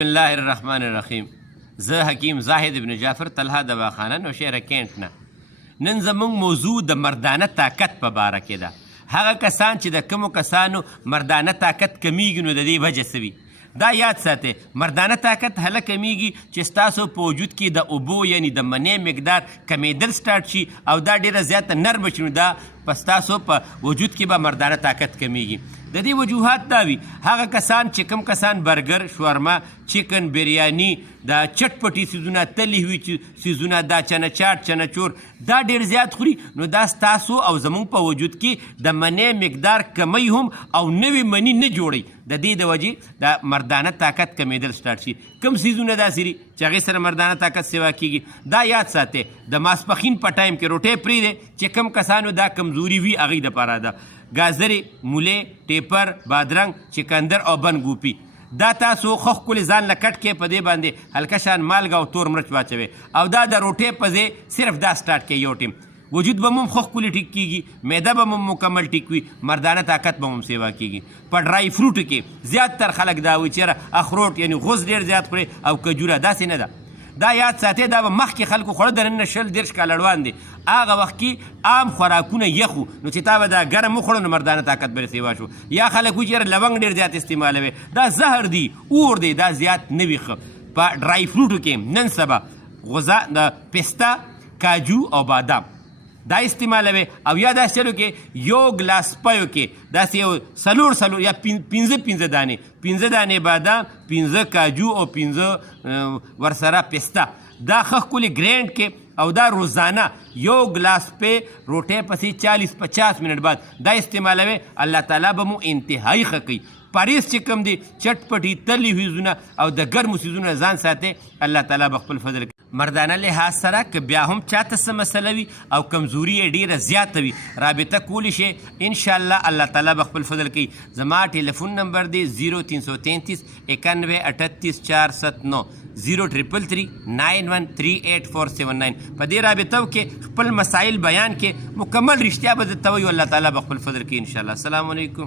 بسم الله الرحمن الرحیم. زه حکیم زاهد ابن جعفر طلحه دواخانه نوشهره کینټ نه. نن زموږ موضوع د مردانه طاقت په باره کې ده. هغه کسان چې د کومو کسانو مردانه طاقت کمیږي نو د دې وجه څه وي. دا یاد ساتئ، مردانه طاقت هله کمیږي چې ستاسو په وجود کې د اوبو یعنی د منې مقدار کمیدل سټارټ شي او دا ډیره زیاته نرمه شي، نو دا په ستاسو په وجود کې به مردانه طاقت کمیږي. د دې وجوهات دا وي، هغه کسان چې کوم کسان برګر، شورما، چکن، بریاني، دا چټپټي سیزونه، تلي وي سیزونه، دا چنه چاټ، چنه چور، دا ډېر زیات خوري، نو دا ستاسو او زموږ په وجود کې د منې مقدار کمی هم او نوې مني نه جوړوي. د دې د وجې د مردانه طاقت کمیدل سټارټ شي. کوم سیزونه داسې دي چې هغې سره مردانه طاقت سیوا کېږي. دا یاد ساتئ، د ماسپښین په ټایم کې روټۍ پرېږدئ چې کوم کسانو دا کمزوري وي هغوی دپاره ده. ګازرې، مولې، ټیپر، بادرنګ، چکندر او بند ګوپي، دا تاسو ښه ښکلې ځان له کټ کې په دې باندې هلکه شان مالګه او تور مرچ واچوئ او دا د روټۍ په ځای صرف دا سټارټ کړئ یو ټیم. وجود به مو ښه ښکلي ټیک کېږي، معده به مو مکمل ټیک وي، مردانه طاقت به مو سیوا کېږي. په ډرای فروټو کې زیاتتر خلک دا وایي چې یاره اخروټ یعنې غوز ډېر زیات خوري او کجوره، داسې نه ده. دا یاد ساتئ، دا به مخکې خلکو خوړه، د نن نه 20-30 کاله اړوان دی. هغه وخت کې عام خوراکونه یخو، نو چې تا به دا ګرم وخوړه نو مردانه طاقت به سیوا شو. یا خلک وایي چې یاره لونګ ډېر زیات استعمالوي، دا زهر دی، اور دی، دا زیات نه وي ښه. په ډرای فروټو کې نن سبا غذا د پسته، کاجو او بادام دا استعمالوي، او یا داسې چلو کې یو ګلاس پیو کې داسې یو څلور یا پنځه دانې بادام، 5 کاجو او 5 ورسره پسته، دا ښه ښکلي ګرینډ کې او دا روزانه یو ګلاس په روټۍ پسې 40-50 منټ بعد دا استعمالوي. الله تعالی به مو انتهایی ښه کوي. پاریس چې کوم دی، چټپټي تلي ویزونه او د ګرمو سیزونه ځان ساتئ، الله تعالی به خپل فضل کوي. مردانه لحاظ سره که بیا هم چاته څه مسله وي او کمزوري یې ډېره زیاته وي، رابطه کولی شئ، انشاءالله الله تعالی به خپل فضل کوي. زما ټلیفون نمبر دی 0333 91 38 479 0333 9138 479. په دې رابطو کې خپل مسایل بیان کې مکمل رښتیا به درته وایو. الله تعالی به خپل فضل کوي انشاءالله. السلام علیکم.